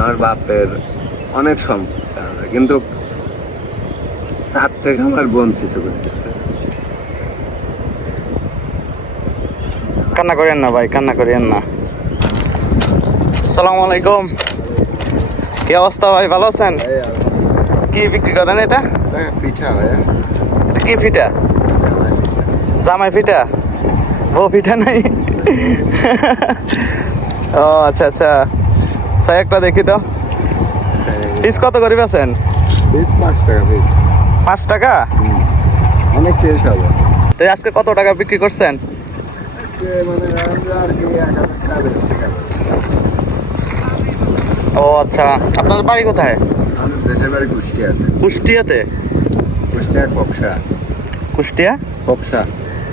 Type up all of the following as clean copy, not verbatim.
আমার বাপের অনেক সম্পদ আছে, কিন্তু তার থেকে আমার বঞ্চিত করতেছে। কান্না করেন না ভাই, কান্না করেন না। আসসালামু আলাইকুম, কি অবস্থা ভাই, ভালো আছেন? কি বিক্রি করেন এটা? পিঠা ভাইয়া, এটা কি পিঠা? জামাই পিঠা? ও পিঠা নাই। ও আচ্ছা আচ্ছা, স্যার একটা দেখি তো, পিস কত করে বেচেন? 5 টাকা পিস। 5 টাকা? অনেক টেস্ট হবে। তো আজকে কত টাকা বিক্রি করছেন? মানে আর কি 1000 টাকা বেশি। ও আচ্ছা, আপনার বাড়ি কোথায়? আমাদের দেশের বাড়ি কুষ্টিয়াতে। কুষ্টিয়াতে? কুষ্টিয়া কক্সা। কুষ্টিয়া কক্সা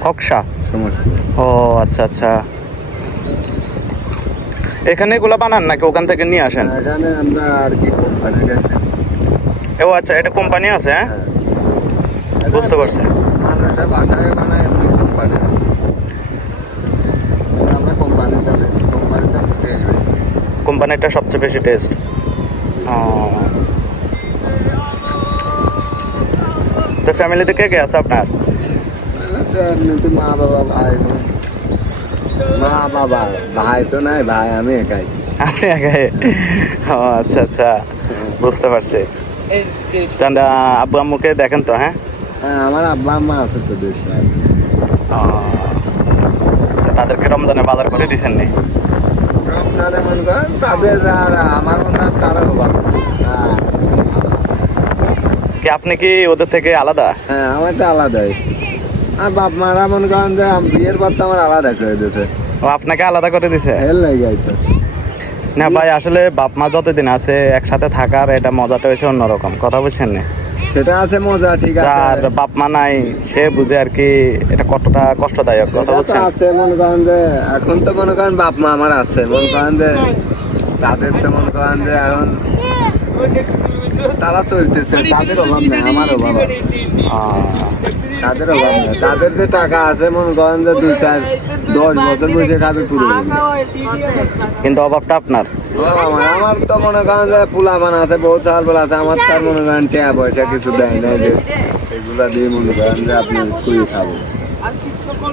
কক্সা? সমস্যা। ও আচ্ছা আচ্ছা, এখানে এগুলো বানান নাকি ওখান থেকে নিয়ে আসেন? এখানে আমরা আর কি কোম্পানির কাছে। ও আচ্ছা, এটা কোম্পানি আছে? হ্যাঁ, বুঝতে পারছি। আমরা বাসায় বানাই, এমনি কোম্পানি আছে। আমরা কোম্পানিতে কোম্পানিটা সবচেয়ে বেশি টেস্ট। তো ফ্যামিলিতে কে কে আছে আপনার? এমনিতে মা বাবা ভাই বোন। মা বাবা ভাই তো নাই, ভাই আমি একাই। আপনি একাই? ও আচ্ছা আচ্ছা, বুঝতে পারছি। তাহলে আব্বু আম্মুকে দেখেন তো? হ্যাঁ, হ্যাঁ, আমার আব্বা আম্মা আছে তো দেশে। তাদেরকে রমজানে বাজার করে দিচ্ছেন নি? রমজানে মনে করেন তাদের আর আমার মনে হয় তারা অভাব। কি আপনি কি ওদের থেকে আলাদা? হ্যাঁ, আমার তো আলাদাই। আর বাপ মারা মনে করেন যে বিয়ের পর তো আমার আলাদা করে দিয়েছে। ও আপনাকে আলাদা করে দিছে? হেল লেগে যাইতো। না ভাই, আসলে বাপ মা যতদিন আছে একসাথে থাকার এটা মজাটা হয়েছে অন্যরকম, কথা বুঝছেন না? সেটা আছে মজা, ঠিক আছে। যার বাপ মা নাই সে বুঝে আর কি এটা কতটা কষ্টদায়ক, কথা সেটা তো বুঝছেন? আছে মনে করেন যে এখন তো মনে করেন বাপ মা আমার আছে, মনে করেন যে তাদের তো মনে করেন যে এখন তারা চলতেছে, তাদের অভাব নেই, আমার অভাব আছে। তাদের অভাব নেই, তাদের যে টাকা আছে মনে করেন যে 2-4-10 বছর বসে খাবে পুরো। কিন্তু অভাবটা আপনার। আমার তো মনে করেন যে পোলা বানাতে বহু চাল বলা আছে, আমার তার মনে করেন টাকা পয়সা কিছু দেয় না, যে এগুলা দিয়ে মনে করেন যে আপনি খুবই খাবো।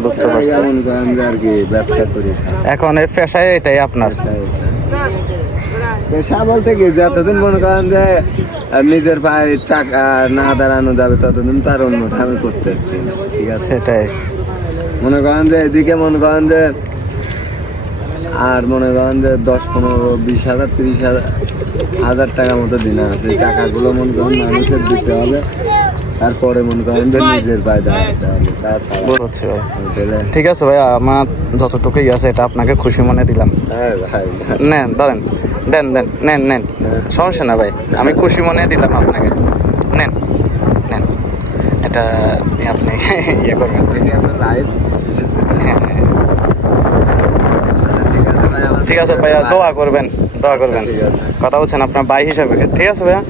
বুঝতে পারছি। মনে করেন যে আর কি ব্যবসা করি। এখন এই পেশায় এটাই আপনার? পেশা বলতে কি, যতদিন মনে করেন যে নিজের পায়ে টাকা না দাঁড়ানো যাবে ততদিন তার অন্যটা আমি করতে পারছি, ঠিক আছে? সেটাই। মনে করেন যে এদিকে মনে করেন যে আর মনে করেন যে 10-15-20 হাজার 30 হাজার টাকা মতো দিন আছে, এই টাকাগুলো মনে করেন মানুষের দিতে হবে, তারপরে মনে করেন যে নিজের পায়ে দাঁড়াতে হবে। বুঝছি ভাই। ঠিক আছে ভাই, আমার যতটুকুই আছে এটা আপনাকে খুশি মনে দিলাম। হ্যাঁ ভাই, নেন, ধরেন, দেন দেন, নেন নেন, সমস্যা না ভাই, আমি খুশি মনে দিলাম আপনাকে। নেন নেন, এটা নিয়ে আপনি ইয়ে করবেন। লাইভ। হ্যাঁ, ঠিক আছে ভাইয়া, দোয়া করবেন, দোয়া করবেন। কথা বলছেন আপনার ভাই হিসাবে, ঠিক আছে ভাইয়া,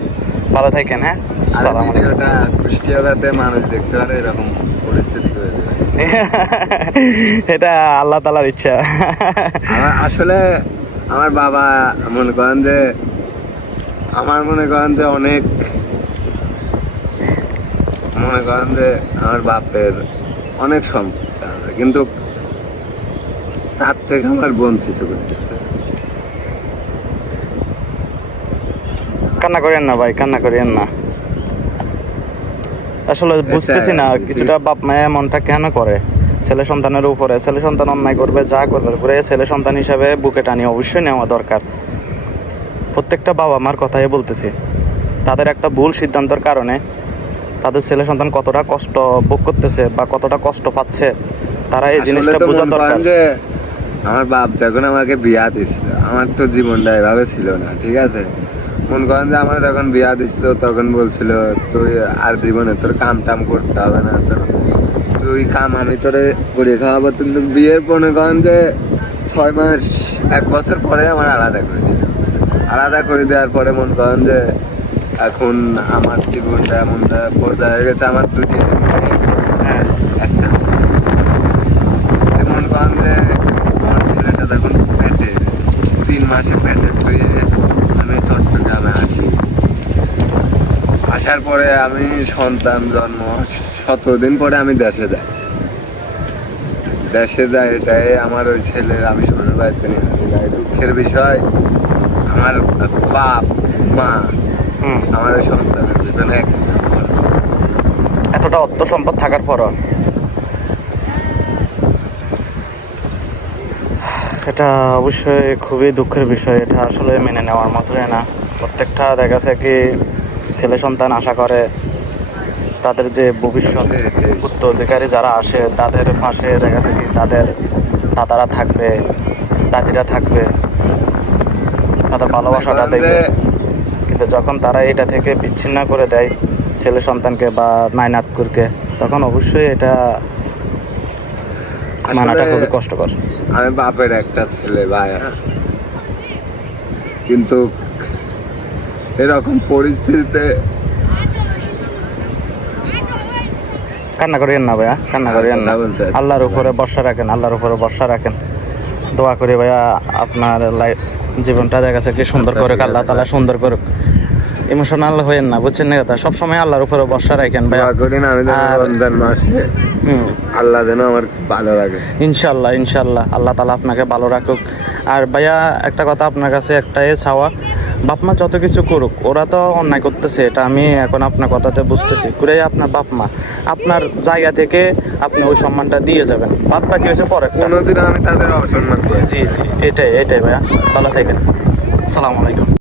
ভালো থাকেন। হ্যাঁ, সালাম আলাইকুম। কুষ্টিয়াতে মানুষ দেখতে পারে এরকম পরিস্থিতি করে দেবে। এটা আল্লাহ তাআলার ইচ্ছা। আসলে আমার বাবা মনে করেন যে আমার মনে করেন যে অনেক মনে করেন যে আমার বাপের অনেক সম্পদ আছে, কিন্তু তার থেকে আমার বঞ্চিত করতেছে। কান্না করেন না ভাই, কান্না করেন না। আসলে বুঝতেছি না কিছুটা বাপ মায়ের মনটা কেন করে ছেলে সন্তানের উপরে। ছেলে সন্তান অন্যায় করবে, যা করবে করে ছেলে সন্তান হিসাবে বুকে টানি অবশ্যই নেওয়া দরকার। প্রত্যেকটা বাবা মার কথাই বলতেছি, তাদের একটা ভুল সিদ্ধান্তের কারণে তাদের ছেলে সন্তান কতটা কষ্ট ভোগ করতেছে বা কতটা কষ্ট পাচ্ছে, তারা এই জিনিসটা বোঝা দরকার। আমার বাপ যখন আমাকে বিয়া দিছিল, আমার তো জীবনটা এভাবে ছিল না, ঠিক আছে? মনে করেন যে আমার যখন বিয়া দিছিল তখন বলছিল তুই আর জীবনে তোর কাম টাম করতে হবে না, তুই কাম আমি তোরে করে খাওয়াবো। কিন্তু বিয়ের মনে করেন যে 6 মাস 1 বছর পরে আমার আলাদা করে দিল। আলাদা করে দেওয়ার পরে মনে করেন যে এখন আমার জীবনটা এমন পর্যায়ে হয়ে গেছে, আমার 2-3 একটা মনে করেন যে আমার ছেলেটা তখন পেটে 3 মাসে পেটে ধুয়ে আমি আসার পরে আমি সন্তান জন্ম 17 দিন পরে আমি দেশে যাই। এটাই আমার ওই ছেলের আমি শ্বশুর বাড়িতে নিয়ে আসি। তাই দুঃখের বিষয় আমার বাপ মা হুম। আমার ওই সন্তানের পিছনে এক খরচ। এতটা অর্থ সম্পদ থাকার পরও এটা অবশ্যই খুবই দুঃখের বিষয়। এটা আসলে মেনে নেওয়ার মতোই না। প্রত্যেকটা দেখা গেছে কি ছেলে সন্তান আশা করে তাদের যে ভবিষ্যৎ উত্তরাধিকারী যারা আসে তাদের পাশে দেখা গেছে কি তাদের দাদারা থাকবে, দাদিরা থাকবে, তাদের ভালোবাসাটা দেখবে। কিন্তু যখন তারা এটা থেকে বিচ্ছিন্ন করে দেয় ছেলে সন্তানকে বা নাইনাতকুরকে, তখন অবশ্যই এটা মানাটা খুবই কষ্টকর। আমি বাপের একটা ছেলে ভাই, হ্যাঁ, কিন্তু এরকম পরিস্থিতিতে কান্না করিয়েন না ভাইয়া, কান্না করিয়েন না। কথা বলতে আছে। আল্লাহর উপরে ভরসা রাখেন, আল্লাহর উপরে ভরসা রাখেন। দোয়া করি ভাইয়া আপনার জীবনটা দেখা যাচ্ছে কি সুন্দর করে আল্লাহ তাআলা সুন্দর করুক। ইমোশনাল হয়েন না, বুঝছেন না কথা। সবসময় আল্লাহর উপরে ভরসা রাখেন ভাইয়া। দোয়া করি না আমি যেন আর- রমজান মাসে আল্লাহ যেন আমার ভালো লাগে। ইনশাল্লাহ ইনশাল্লাহ আল্লাহ তাআলা আপনাকে ভালো রাখুক। আর ভাইয়া একটা কথা আপনার কাছে একটাই চাওয়া, বাপ মা যত কিছু করুক ওরা তো অন্যায় করতেছে, এটা আমি এখন আপনার কথাতে বুঝতেছি। করে আপনার বাপ মা আপনার জায়গা থেকে আপনি ওই সম্মানটা দিয়ে যাবেন। বাদ বাকি হয়েছে পরে। কোনোদিন আমি তাদের অসম্মান করি। জি জি, এটাই ভাইয়া। ভালো থাকেন। আসসালামু আলাইকুম।